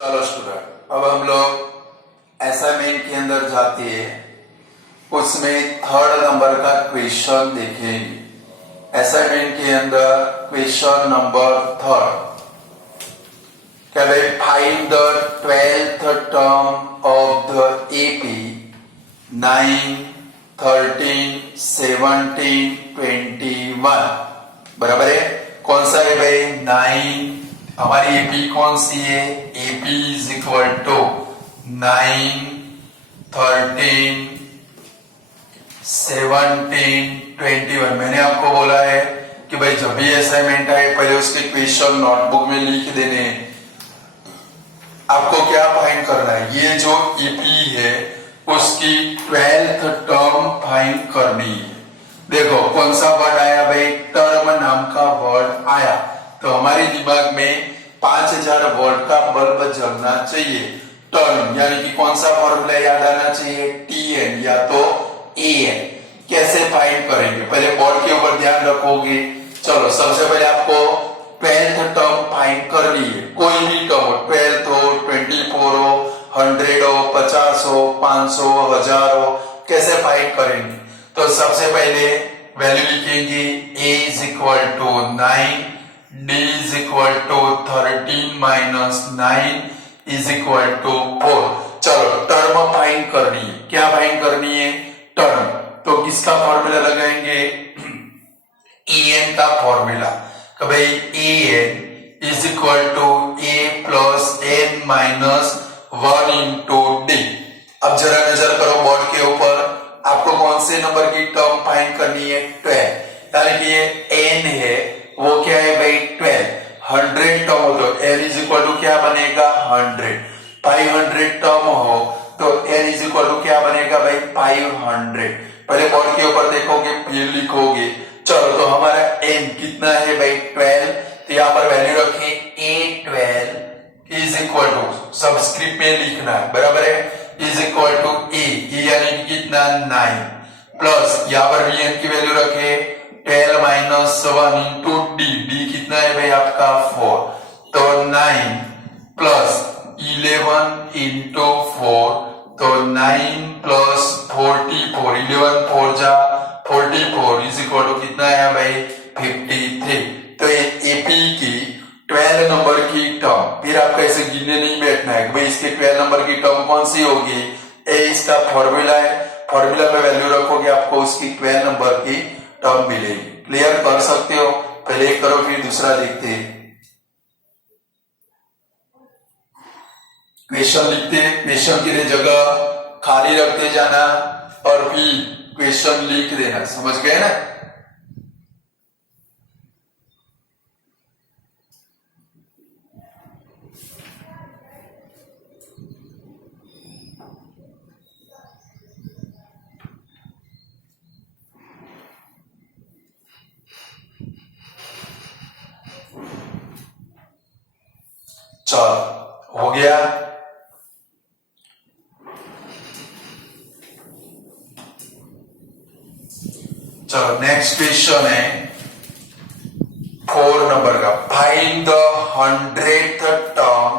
चलो स्टूडेंट, अब हम लोग असाइनमेंट के अंदर जाते हैं। उसमें थर्ड नंबर का क्वेश्चन देखेंगे। असाइनमेंट के अंदर क्वेश्चन नंबर थर्ड क्या भाई, find the 12th term of the AP 9, 13, 17, 21। बराबर है। कौन सा है भाई? 9। हमारी एपी कौन सी है? AP is equal to 9, 13, 17, 21। मैंने आपको बोला है कि भाई जब भी असाइनमेंट आए पहले उसके क्वेश्चन नोटबुक में लिख देने। आपको क्या फाइंड करना है? ये जो एपी है उसकी 12th टर्म फाइंड करनी है। देखो कौन सा वर्ड आया भाई? टर्म नाम का वर्ड आया। तो हमारे दिमाग में 5000 वोल्ट का बल्ब जलना चाहिए। टर्म यानी कि कौन सा फॉर्मूला याद आना चाहिए? टीएन या तो एएन। कैसे फाइंड करेंगे? पहले बोर्ड के ऊपर ध्यान रखोगे। चलो सबसे पहले आपको 12th टर्म फाइंड करनी है। कोई भी टर्म हो, 12th हो, 24 हो, 100 हो, 50 हो, 500 हो, 1000 हो, कैसे फाइंड करेंगे? तो सबसे पहले वैल्यू लिखेंगे a is equal to 9, d is equal to 13 minus 9 is equal to 4। चलो टर्म फाइंड करनी है। क्या फाइंड करनी है? टर्म। तो किसका फॉर्मूला लगाएंगे? an का फॉर्मूला। तो भाई an is equal to a plus n minus 1 into D. अब जरा नजर करो बोर्ड के ऊपर। आपको कौन से नंबर की टर्म फाइंड करनी है? 12। यानी कि ये n है, वो क्या है भाई? 12। 100 टर्म हो तो n इज इक्वल टू क्या बनेगा? 100। 500 टर्म हो तो n इज इक्वल टू क्या बनेगा भाई? 500। पहले बोर्ड के ऊपर देखोगे फिर लिखोगे। चलो तो हमारा n कितना है भाई? 12। तो यहाँ पर वैल्यू रखें a12 is equal to, subscript में लिखना है, बराबर है, इज इक्वल टू a यानी कि कितना? 9 प्लस यहाँ पर भी n की वैल्यू रखे 12 माइनस 1 इंटू डी कितना है भाई आपका? 4। तो 9 प्लस 11 इंटू 4, तो 9 प्लस 44, 11 4 जा 44 इज इक्वल टू कितना है भाई? 53। तो ये एपी की 12 नंबर की टर्म। फिर आपको ऐसे गिनने नहीं बैठना है भाई इसके 12 नंबर की टर्म कौन सी होगी? ए इसका फॉर्मूला है, फॉर्मूला में वैल्यू रखोगे आपको उसकी 12 नंबर की टर्म मिलेगी। क्लियर कर सकते हो? पहले एक करो फिर दूसरा देखते हैं। क्वेश्चन लिखते हैं, क्वेश्चन के लिए जगह खाली रखते जाना और फिर क्वेश्चन लिख देना। समझ गए ना? चलो हो गया। चलो नेक्स्ट क्वेश्चन है 4 नंबर का। Find the 100th term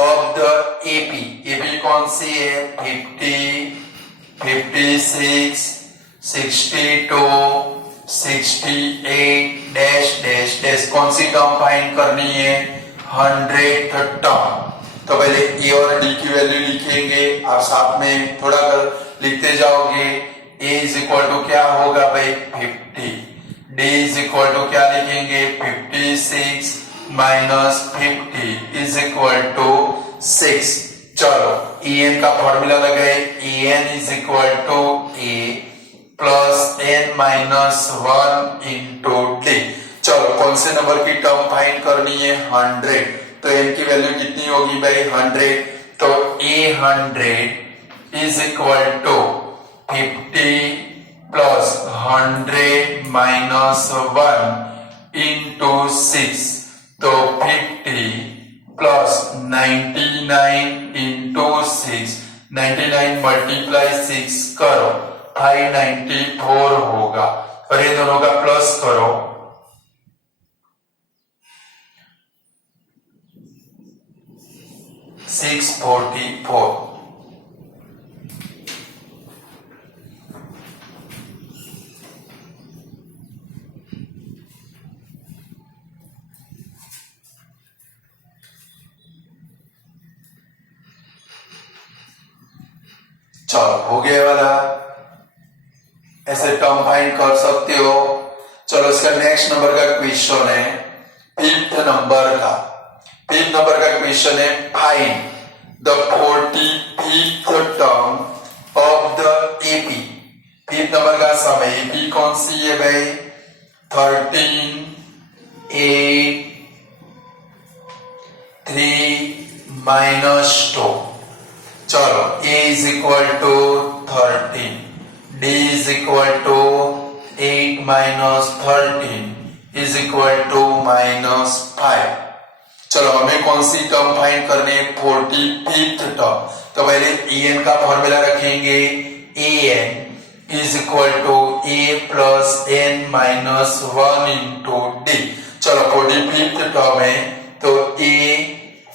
of the AP. AP कौन सी है? 50, 56, 62, 68 डैश डैश डैश। कौन सी टर्म फाइंड करनी है? 100th term. तो पहले ए और डी की वैल्यू लिखेंगे। आप साथ में थोड़ा कर लिखते जाओगे। ए इज इक्वल टू क्या होगा भाई? 50। डी इज इक्वल टू क्या लिखेंगे? 56 माइनस 50 इज इक्वल टू 6। चलो एन का फॉर्मूला लगाए। N is equal to A plus N minus 1 into D. चलो कौन से नंबर की टर्म फाइंड करनी है? 100। तो एन की वैल्यू कितनी होगी भाई? 100। तो A 100 is equal to 50 plus 100 minus 1 into 6। तो 50 प्लस 99 इंटू 6, 99 मल्टीप्लाई 6 करो 594 होगा। और ये दोनों का प्लस करो 644। चलो हो गया वाला, ऐसे टर्म फाइंड कर सकते हो। चलो इसका नेक्स्ट नंबर का क्वेश्चन है, फिफ्थ नंबर का क्वेश्चन है, find the 45th term of the AP. Fifth number का सम है, एपी कौन सी है भाई? 13, 8, 3 - 2। चलो a is equal to 13, d is equal to 8 minus 13 is equal to -5। चलो हमें कौन सी टर्म फाइंड करनी है? 45th term. तो पहले en का फॉर्मूला रखेंगे, an is equal to a plus n minus 1 into d। चलो 45th टर्म है तो a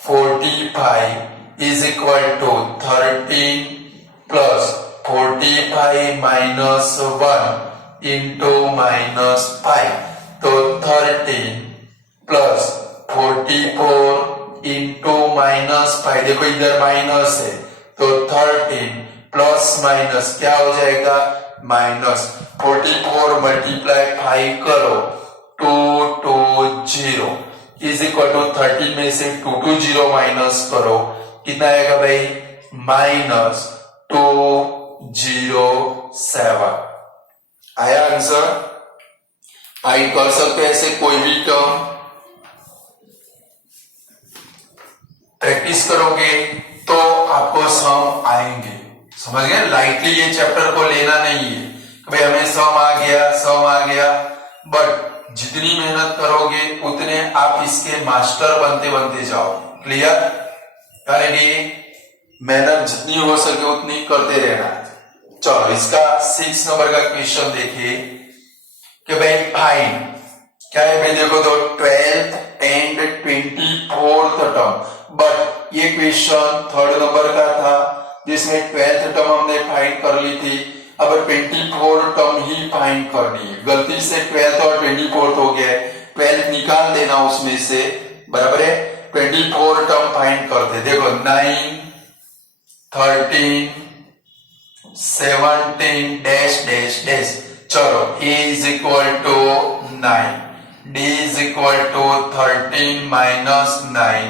45 is equal to 13 plus 45 minus 1 into -5। तो 13 plus 44 into -5, देखो इधर माइनस है तो 13 प्लस माइनस क्या हो जाएगा? माइनस। 44 मल्टीप्लाई 5 करो, 220 इज इक्वल टू 13 में से 220 माइनस करो, कितना आएगा भाई? -207। आया आंसर? फाइंड कर सकते हैं ऐसे कोई भी टर्म, प्रैक्टिस करोगे तो आपको सम आएंगे। समझ गए? लाइटली ये चैप्टर को लेना नहीं है कि भाई हमें सम आ गया, बट जितनी मेहनत करोगे उतने आप इसके मास्टर बनते बनते जाओ। क्लियर? यानी मेहनत जितनी हो सके उतनी करते रहना। चलो इसका 6 नंबर का क्वेश्चन देखिए कि भाई फाइंड क्या है भाई? देखो तो 12th and 24th term, but ये क्वेश्चन 3rd नंबर का था जिसमें 12th टर्म हमने फाइंड कर ली थी, अब 24 टर्म ही फाइंड करनी है। गलती से 12th और 24th हो गया, 12th निकाल देना उसमें से, बराबर है? 24 टर्म फाइंड करते। देखो 9, 13, 17 डैश डैश डैश। चलो a is equal to 9, d is equal to 13 minus 9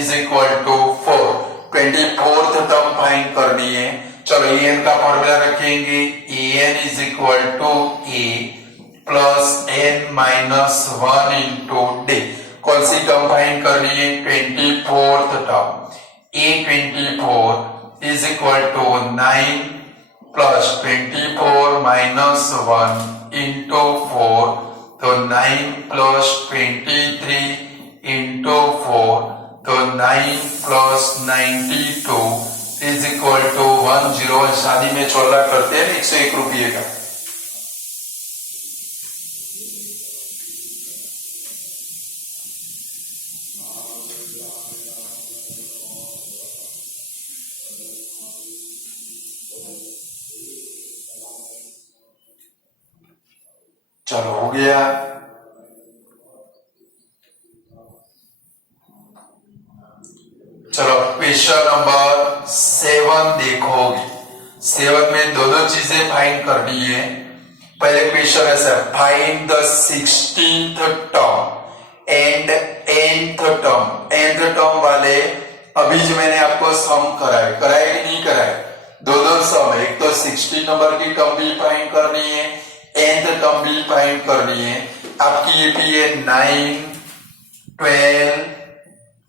is equal to 4। 24th term find करनी है। चलो an का फॉर्मूला रखेंगे, an is equal to a plus n minus 1 into d। कौन सी term find करनी है? 24th term. a24 is equal to 9 plus 24 minus 1 into 4, तो 9 plus 23 into 4, तो 9 plus 92 is equal to 101। शादी में चोला करते हैं 101 रुपये का। चलो हो गया। चलो क्वेश्चन नंबर 7 देखोगे। 7 में दोनों चीजें फाइंड करनी है। पहले क्वेश्चन ऐसा, find the 16th term and nth term. nth term वाले अभी जो मैंने आपको सम कराए कि नहीं कराए? दोनों सम, एक तो 16 नंबर की टर्म भी फाइंड करनी है, nth टर्म भी फाइंड करनी है। आपकी ये भी है 9, 12,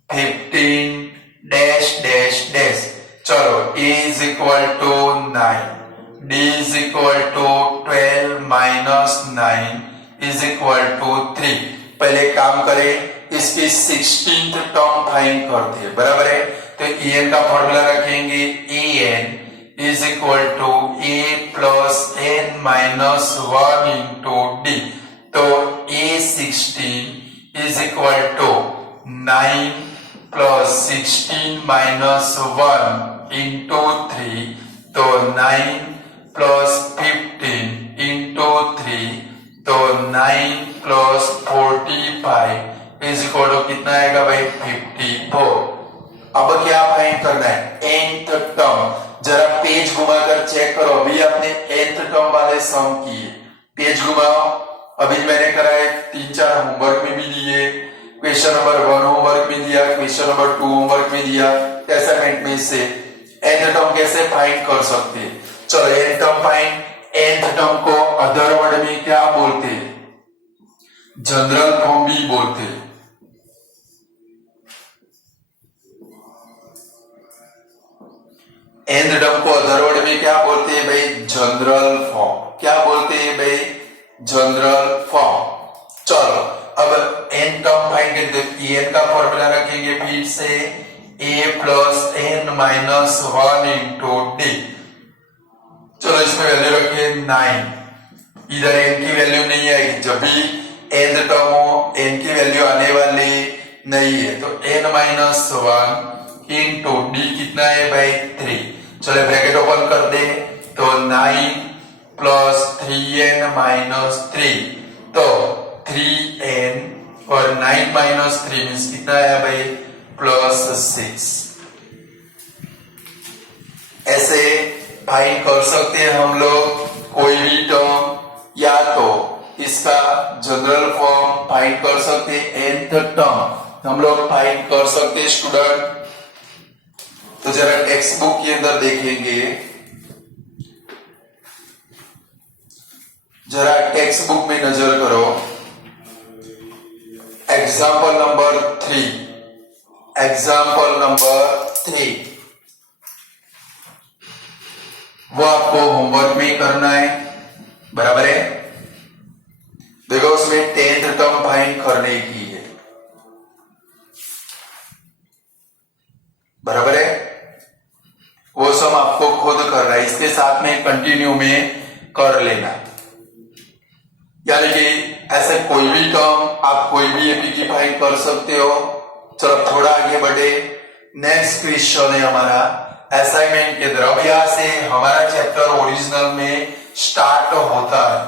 15 डैश डैश डैश। चलो a is equal to 9, d is equal to 12 minus 9 is equal to 3। पहले काम करें, इसकी 16th टर्म फाइंड करते हैं, बराबर है? तो an का फॉर्मूला रखेंगे, an is equal to a plus n minus 1 into d। तो a16 is equal to 9 plus 16 minus 1 into 3 तो 9 प्लस 15 इंटू 3 तो 9 प्लस 45 इज इक्वल टू कितना आएगा भाई 54। अब क्या फाइंड करना है nth टर्म। जरा पेज घुमाकर चेक करो, अभी आपने nth टर्म वाले सम किए, पेज घुमाओ। अभी मैंने कराए 3-4 होमवर्क में भी दिए, क्वेश्चन नंबर 1 होमवर्क में दिया, क्वेश्चन नंबर 2 होमवर्क में दिया, असाइनमेंट में से nth टर्म कैसे फाइंड कर सकते हैं। चलो nth term find. nth term को अदर वर्ड में क्या बोलते हैं, जनरल फॉर्म भी बोलते हैं। nth टर्म को अदर वर्ड में क्या बोलते हैं भाई, जनरल फॉर्म। क्या बोलते हैं भाई, जनरल फॉर्म। चलो अब n टर्म फाइंड करते हैं। n का फॉर्मूला रखेंगे फिर से a plus n minus 1 into D. चलो इसमें वैल्यू रखिए 9। इधर n की वैल्यू नहीं आएगी, जब भी n टर्म हो n की वैल्यू आने वाली नहीं है, तो n माइनस 1 इंटू डी कितना है भाई 3। चलो ब्रैकेट ओपन कर दे तो 9 प्लस 3n माइनस 3 तो 3n और 9 माइनस 3 मीन्स कितना है भाई प्लस 6। ऐसे फाइंड कर सकते हैं हम लोग कोई भी टर्म, या तो इसका जनरल फॉर्म फाइंड कर सकते हैं, nth टर्म हम लोग फाइंड कर सकते हैं स्टूडेंट। तो जरा टेक्स्ट बुक के अंदर देखेंगे, जरा टेक्स्ट बुक में नजर करो। एग्जाम्पल नंबर 3, एग्जाम्पल नंबर 3 वो आपको होमवर्क में करना है, बराबर है। देखो उसमें 10th टर्म फाइंड करने की है, बराबर है। वो सब आपको खुद करना है, इसके साथ में कंटिन्यू में कर लेना। यानी कि ऐसे कोई भी टर्म आप कोई भी एपी की फाइंड कर सकते हो। चलो थोड़ा आगे बढ़े, नेक्स्ट क्वेश्चन है हमारा असाइनमेंट के अंदर। अब यहां से हमारा चैप्टर ओरिजिनल में स्टार्ट होता है।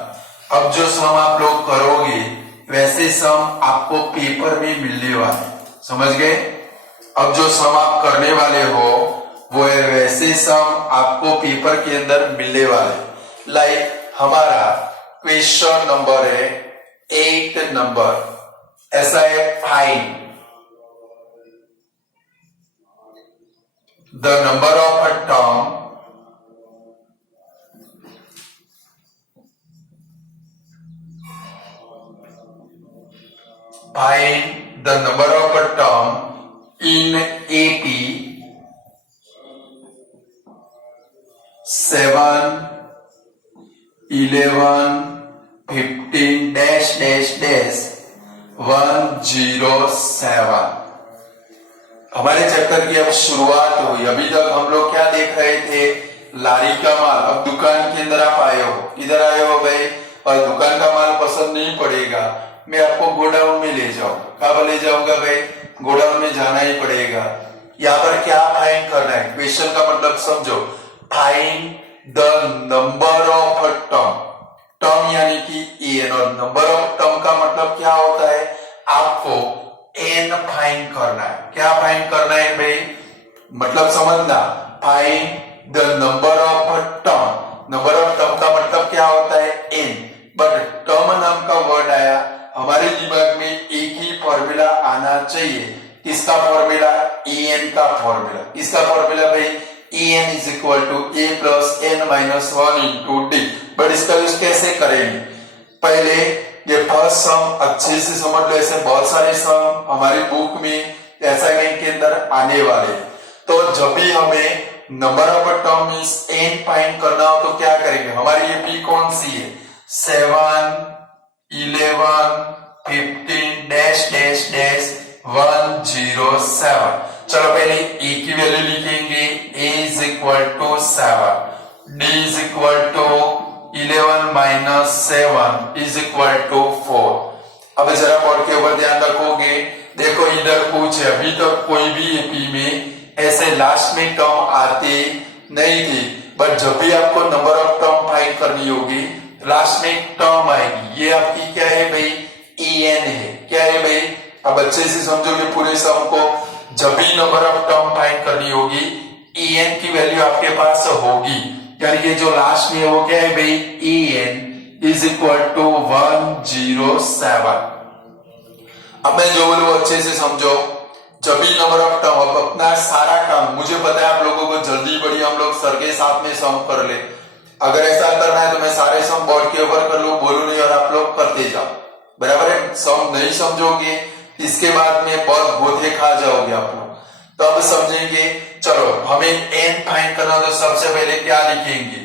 अब जो सम आप लोग करोगे वैसे सम आपको पेपर में मिलने वाले, समझ गए। अब जो सम आप करने वाले हो वो है वैसे सम आपको पेपर के अंदर मिलने वाले। लाइक हमारा क्वेश्चन नंबर है 8 नंबर, ऐसा है find the number of a term find the number of a term in AP 7, 11, 15 dash dash dash 107। हमारे चैप्टर की अब शुरुआत हुई। अभी तक हम लोग क्या देख रहे थे, लारी का माल। अब दुकान के अंदर आप आए हो, इधर आए हो भाई, और दुकान का माल पसंद नहीं पड़ेगा, मैं आपको गोडाउन में ले जाऊंगा। कब ले जाऊंगा भाई, गोडाउन में जाना ही पड़ेगा। यहाँ पर क्या फाइंड करना है, क्वेश्चन का मतलब समझो। Find the number of a term, term यानी कि एन, और नंबर ऑफ टर्म का मतलब क्या होता है, आपको एन फाइंड करना है। क्या फाइंड करना है भाई, मतलब समझना। Find the number of a term, number of term का मतलब क्या होता है एन, बट टर्म नाम का वर्ड आया, हमारे दिमाग में एक ही फॉर्मूला आना चाहिए। किसका फॉर्मूला, एन का फॉर्मूला। किसका फॉर्मूला भाई, n is equal to A plus N minus 1 into d. But इसका यूज कैसे करेंगे, पहले ये फर्स्ट सम अच्छे से समझ लो। ऐसे बहुत सारे सम हमारी बुक में असाइनमेंट के अंदर आने वाले। तो जब भी हमें number of a term means n find करना हो तो क्या करेंगे, हमारी ये पी कौन सी है, 7, 11, 15 डैश डैश डैश 107। चलो पहले ए की वैल्यू लिखेंगे, a is equal to 7, d is equal to 11 minus 7 is equal to 4। अब जरा बोर्ड के ऊपर ध्यान रखोगे, देखो इधर पूछे अभी तो कोई भी एपी में ऐसे लास्ट में टर्म आते नहीं थी, बट जब भी आपको नंबर ऑफ टर्म फाइंड करनी होगी लास्ट में एक टर्म आएगी, ये आपकी क्या है भाई, एन है। क्या है भाई, अब अच्छे से समझोगे पूरे सम को, जब भी नंबर ऑफ टर्म फाइंड करनी होगी एन की वैल्यू आपके पास होगी, यानी ये जो लास्ट में है वो क्या है भाई, एन इज इक्वल टू 107। अब मैं जो बोलूं अच्छे से समझो, जब भी नंबर ऑफ टर्म, अब अपना सारा काम मुझे पता है आप लोगों को जल्दी बड़ी हम लोग सर के साथ में सम कर ले, अगर ऐसा करना है तो मैं सारे सम बोर्ड के ऊपर कर लू, बोलू नहीं और आप लोग करते जाओ, बराबर है। सम नहीं समझोगे इसके बाद में बहुत गोथे खा जाओगे आप लोग, तो अब समझेंगे। चलो हमें एन फाइंड करना, तो सबसे पहले क्या लिखेंगे,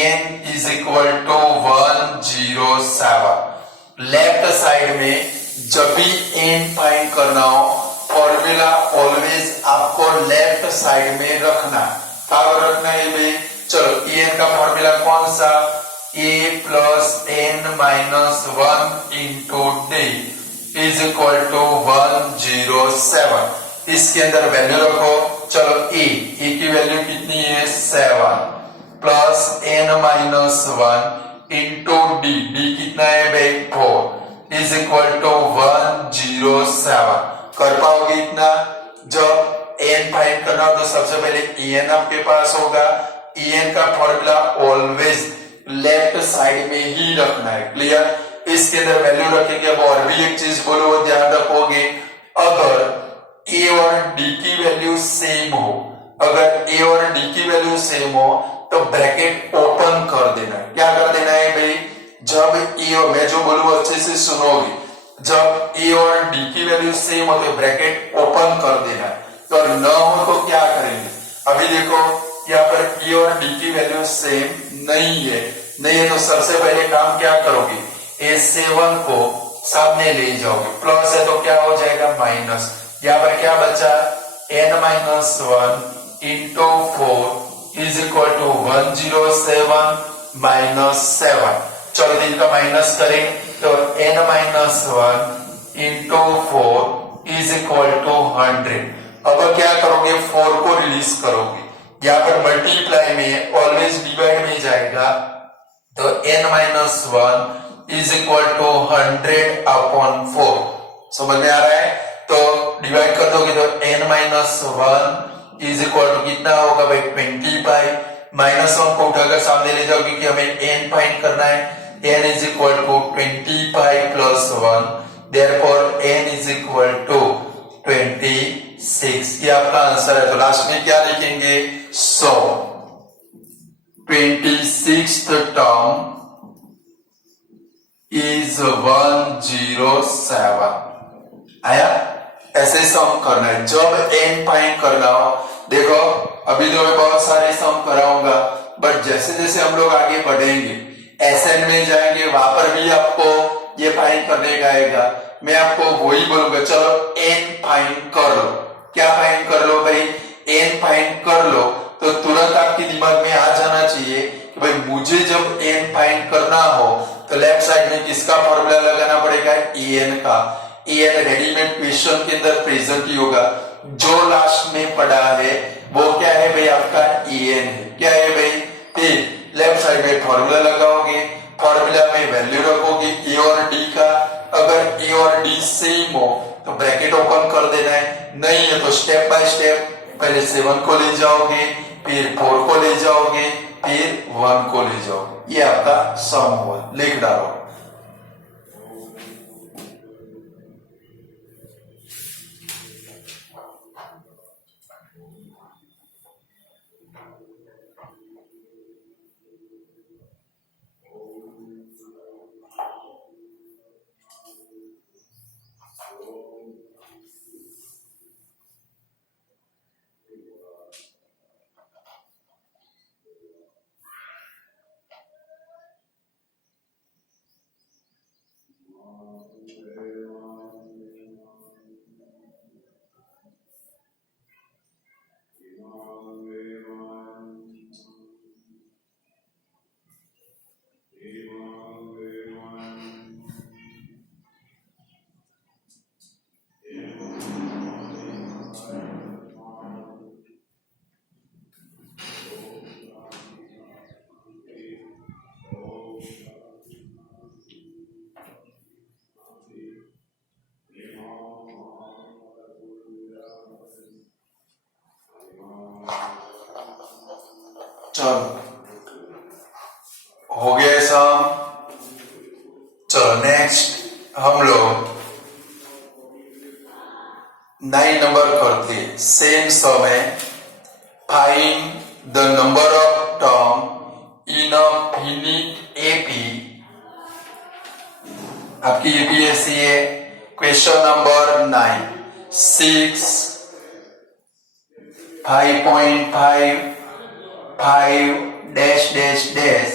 n is equal to 107। Left side में जब भी एन फाइंड करना हो फॉर्मूला ऑलवेज आपको लेफ्ट साइड में रखना, कहाँ रखना है भाई, चलो एन का फॉर्मूला कौन सा, a plus N minus 1 into d is equal to 107। इसके अंदर वैल्यू रखो, चलो ए की वैल्यू कितनी है 7 plus N minus 1 into d, d कितना है भाई 4 इज इक्वल टू 107। कर पाओगे इतना, जब एन फाइंड करना हो तो सबसे पहले एन आपके पास होगा, एन का फॉर्मूला ऑलवेज लेफ्ट साइड में ही रखना है, क्लियर। इसके अंदर वैल्यू रखेंगे। अब और भी एक चीज बोलो वो ध्यान रखोगे, अगर ए और डी की वैल्यू सेम हो, अगर ए और डी की वैल्यू सेम हो तो ब्रैकेट ओपन कर देना है। क्या कर देना है भाई, जब ए और, मैं जो बोलूँ अच्छे से सुनोगे, जब ए और डी की वैल्यू सेम हो तो ब्रैकेट ओपन कर देना है, तो न हो तो क्या करेंगे, अभी देखो यहाँ पर ए और डी की वैल्यू सेम नहीं है तो सबसे पहले काम क्या करोगे, A7 को सामने ले जाओगे, प्लस है तो क्या हो जाएगा माइनस, यहाँ पर क्या बचा n minus 1 into 4 is equal to 107 minus 7। चलो इनका माइनस करें तो n minus 1 into 4 is equal to 100। अब क्या करोगे, 4 को रिलीज करोगे, यहाँ पर मल्टीप्लाई में ऑलवेज डिवाइड में जाएगा, तो n minus 1 is equal to 100 upon 4। समझ में आ रहा है, तो डिवाइड कर दोगे तो n minus 1 is equal to कितना होगा भाई 25, माइनस 1 को उठाकर सामने ले जाओ क्योंकि हमें n फाइंड करना है, n is equal to 25 plus 1, therefore n is equal to 26। ये आपका आंसर है। तो लास्ट में क्या लिखेंगे, 26th टर्म इज 107। आया, ऐसे सम करना है जब n फाइंड करना हो। देखो अभी तो मैं बहुत सारे सम कराऊंगा, बट जैसे जैसे हम लोग आगे बढ़ेंगे एसएन में जाएंगे, वहां पर भी आपको ये फाइंड करने का आएगा। मैं आपको वही बोलूंगा, चलो n फाइंड कर लो। क्या फाइंड कर लो भाई, n फाइंड कर लो तो तुरंत आपके दिमाग में आ जाना चाहिए कि भाई मुझे जब n फाइंड करना हो तो लेफ्ट साइड में किसका फॉर्मूला लगाना पड़ेगा, en का। en रेडीमेड क्वेश्चन के अंदर प्रेजेंट ही होगा, जो लास्ट में पड़ा है वो क्या है भाई, आपका en है। क्या है भाई, फिर लेफ्ट साइड में फॉर्मूला लगाओगे, फॉर्मूला में वैल्यू रखोगे ए और डी का, अगर ए और डी सेम हो तो ब्रैकेट ओपन कर देना है, नहीं है तो स्टेप बाय स्टेप पहले 7 को ले जाओगे, फिर 4 को ले जाओगे, फिर 1 को ले जाओगे। ये आपका सम हुआ, लिख डालो। चलो हो गया सम। चलो नेक्स्ट हम लोग 9 नंबर करते हैं। सेम सम है। Find the number of term in a finite AP. आपकी यूपीएससी है। Question number 9 6 5.5 5 dash dash dash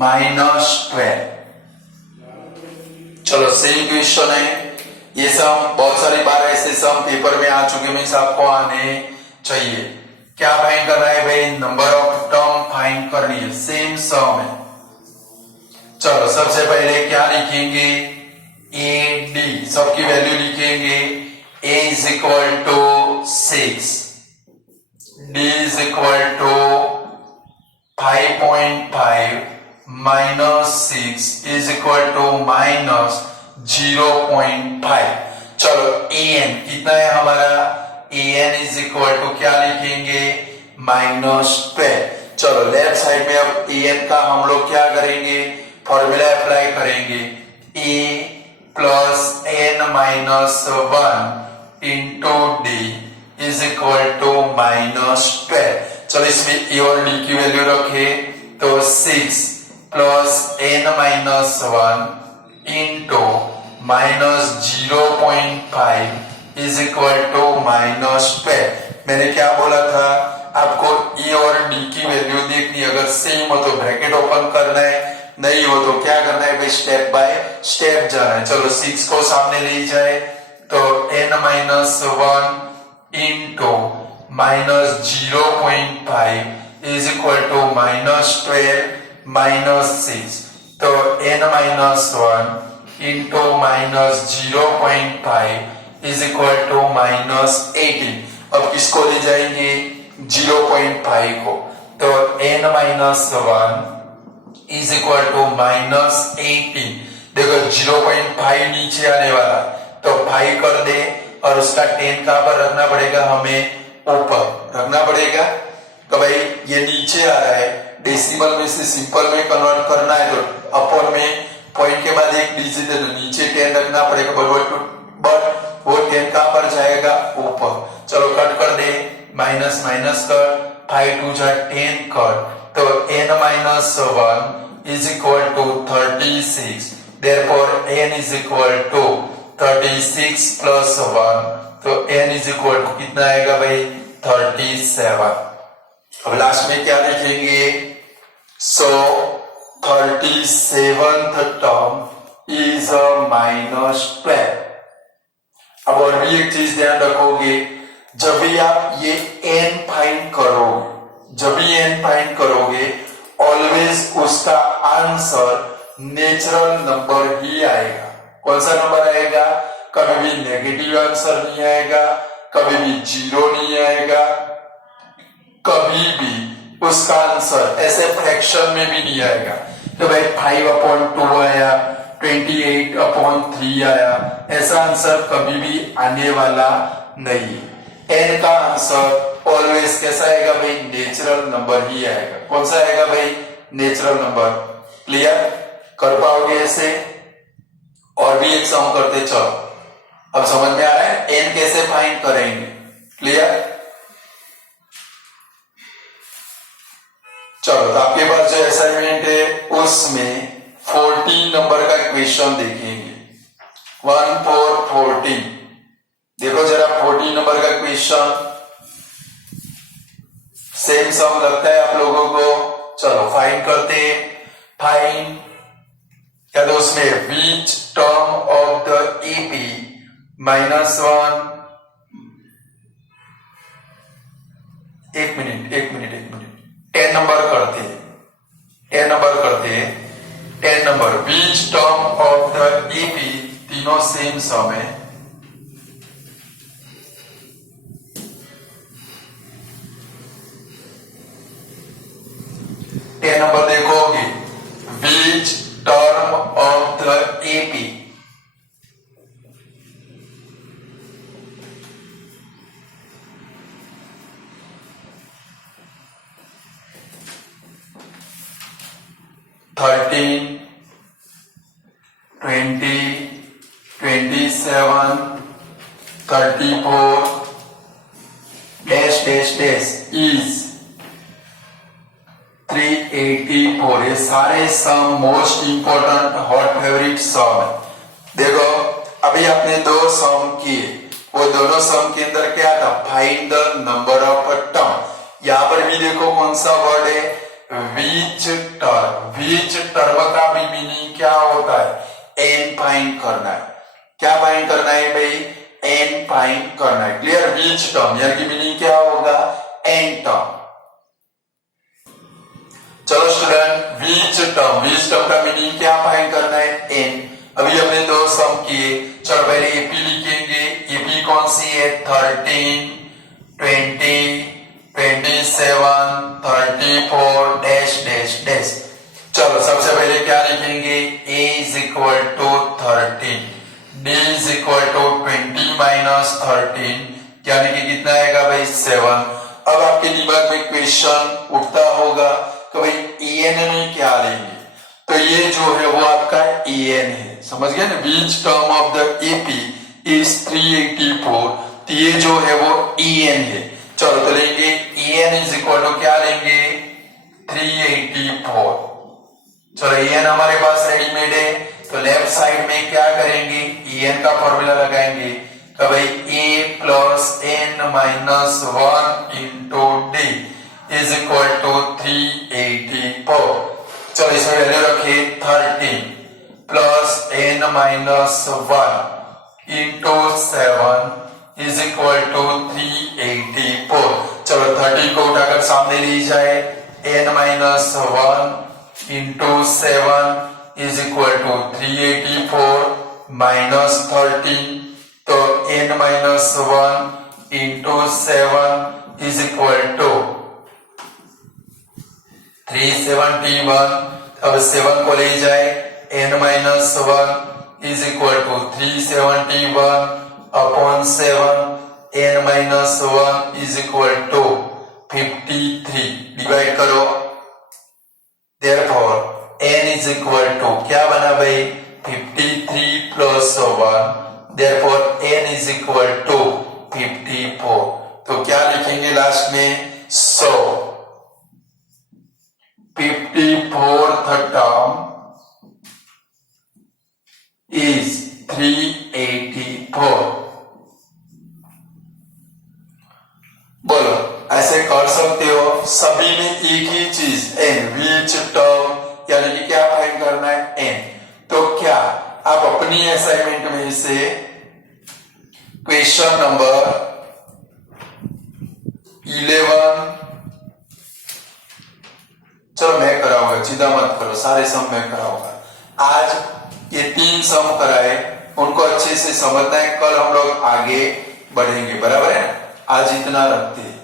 -12। चलो सेम क्वेश्चन है। ये सम बहुत सारी बार ऐसे सम पेपर में आ चुके, मीन्स आपको आने चाहिए। क्या फाइंड करना है भाई? नंबर ऑफ टर्म फाइंड करनी है। सेम सम है। चलो सबसे पहले क्या लिखेंगे? ए डी, सबकी वैल्यू लिखेंगे। A is equal to 6, d is equal to 5.5 -6 is equal to -0.5। चलो ए एन कितना है हमारा? A n is equal to क्या लिखेंगे? -12। चलो लेफ्ट साइड में अब ए एन का हम लोग क्या करेंगे? फॉर्मूला अप्लाई करेंगे। A plus N minus 1 into d is equal to -12। चलो इसमें ए और डी की वैल्यू रखे तो 6 plus N minus 1 into -0.5 is equal to -12। मैंने क्या बोला था आपको? ए और डी की वैल्यू देखनी, अगर सेम हो तो ब्रैकेट ओपन करना है, नहीं हो तो क्या करना है भाई? स्टेप बाय स्टेप जाना है। चलो 6 को सामने ले जाए तो n minus 1 into -0.5 is equal to -12 -6। तो n minus 1 into -0.5 is equal to -18। अब किसको ले जाएंगे? 0.5 को। तो n minus 1 is equal to -18। देखो 0.5 नीचे आने वाला, तो 5 कर दे और उसका 10 कहां पर रखना पड़ेगा? हमें ऊपर रखना पड़ेगा। तो भाई ये नीचे आ रहा है, डेसिमल में से सिंपल में कन्वर्ट करना है तो अपर में पॉइंट के बाद एक डिजिट है तो नीचे 10 रखना पड़ेगा। बट वो 10 कहां पर जाएगा? ऊपर। चलो कट कर दे, माइनस माइनस कर, 5 2 जा 10 कर, तो n minus 1 is equal to 36. Therefore n is equal to 36 plus 1, तो n is equal to कितना आएगा भाई? 37। अब लास्ट में क्या लिखेंगे? So 37th term is a -12। अब और भी एक चीज ध्यान रखोगे, जब भी आप ये n फाइंड करोगे ऑलवेज उसका आंसर नेचुरल नंबर ही आएगा। कौन सा नंबर आएगा? कभी भी नेगेटिव आंसर नहीं आएगा, कभी भी 0 नहीं आएगा, कभी भी उसका आंसर ऐसे फ्रैक्शन में भी नहीं आएगा। तो भाई 5/2 आया, 28/3 आया, ऐसा आंसर कभी भी आने वाला नहीं। n का आंसर ऑलवेज कैसा आएगा भाई? नेचुरल नंबर ही आएगा। कौन सा आएगा भाई? Natural number. क्लियर? कर पाओगे ऐसे? और भी एक सम करते, चलो अब समझ में आ रहा है n कैसे फाइंड करेंगे। क्लियर? चलो तो आपके पास जो असाइनमेंट है उसमें 14 नंबर का क्वेश्चन देखेंगे। 1 4 14। देखो जरा 14 नंबर का क्वेश्चन सेम सम लगता है आप लोगों को। चलो फाइंड करते। फाइंड क्या तो उसमें which term of the AP -1। एक मिनट 10 नंबर करते 10 number which term of the AP, तीनों सेम सम है। नंबर देखोगे, which term of the AP, 13, 20, 27, 34 dash dash dash is 384। ये सारे sum most important hot favourite sum है। देखो अभी आपने दो सम किए, वो दोनों सम के अंदर क्या था, find the number of term. यहां पर भी देखो कौन सा वर्ड है, विच टर्म। विच टर्म का भी मीनिंग क्या होता है, एन फाइंड करना है। क्या फाइंड करना है भाई, एन फाइंड करना है। क्लियर, विच टर्म यानी कि मीनिंग क्या होगा, एन टर्म। चलो स्टूडेंट, विच टर्म का मीनिंग क्या फाइंड करना है, एन। अभी हमने दो सम किए, चलो पहले एपी लिखेंगे। एपी कौन सी है, 13, 20, 27, 34 डैश डैश डैश। चलो सबसे पहले क्या लिखेंगे, a is equal to 13, d is equal to 20 minus 13 यानी कि कितना आएगा भाई 7। अब आपके दिमाग में क्वेश्चन उठता होगा कि भाई en में क्या लेंगे, तो ये जो है वो आपका en है, समझ गए ना। विच term of the AP is 384, तो ये जो है वो en है। चलो तो लेंगे en इज इक्वल टू क्या लेंगे, 384। चलो en हमारे पास रेडीमेड है, तो लेफ्ट साइड में क्या करेंगे, en का फॉर्मूला लगाएंगे कि भाई a plus n minus 1 into d is equal to 384। चलो इसमें वैल्यू रखिए 13 plus n minus 1 into 7 is equal to 384। चलो 30 को उठाकर सामने ली जाए, n minus 1 into 7 is equal to 384 minus 13, तो n minus 1 into 7 is equal to 371। अब 7 को ले जाए, n minus 1 is equal to 371 upon 7, n minus 1 is equal to 53। Divide करो, therefore n is equal to क्या बना भाई, 53 plus 1, therefore n is equal to 54। तो क्या लिखेंगे लास्ट में, 100। 54th term is 384। बोलो ऐसे कर सकते हो, सभी में एक ही चीज n, विच टर्म यानी कि क्या फाइंड करना है, n। तो क्या आप अपनी असाइनमेंट में से क्वेश्चन नंबर 11, चलो मैं कराऊंगा, चिंता मत करो, सारे सम मैं कराऊंगा। आज ये 3 सम कराए, उनको अच्छे से समझना है, कल हम लोग आगे बढ़ेंगे, बराबर है। आज इतना रखते हैं।